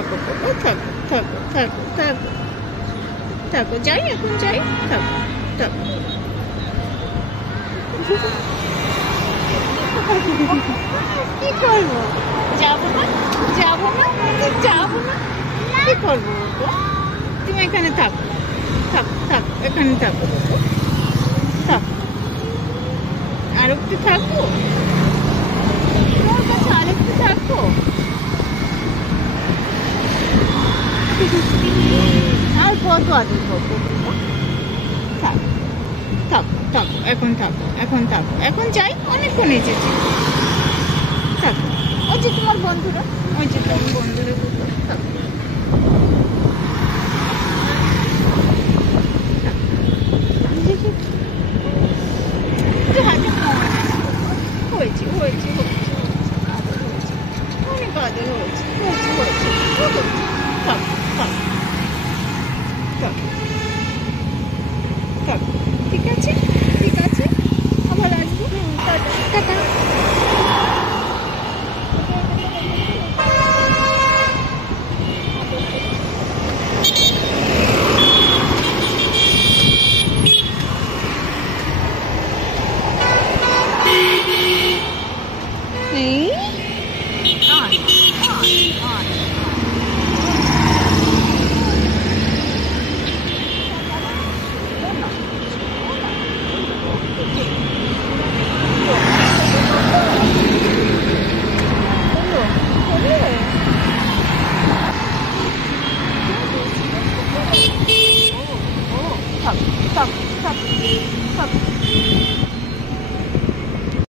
থাকো বাবা, থাকো থাকো থাকো থাকো থাকো, যাই এখন যাই, থাকো থাকো। কি করবো, যাবো না, যাবো না, যাবো না, কি করবো বাবা? তুমি এখানে থাকো, থাকো থাকো, এখানে থাকো বাবা, থাকো। আর একটু থাকো, তোমার কাছে আর একটু থাকো। আর কত আদর করবো বাবা? থাকো থাকো থাকো, এখন থাকো, এখন থাকো, এখন যাই, অনেকক্ষণ এসেছি, থাকো। ওই যে তোমার বন্ধুরা, ওই যে তোমার বন্ধুরা, থাকো। একটু হাতে হয়েছে হয়েছে হয়েছে, আদর হয়েছে, অনেক আদর হয়েছে, হয়েছে হয়েছে, থাকো থাকো থাকো।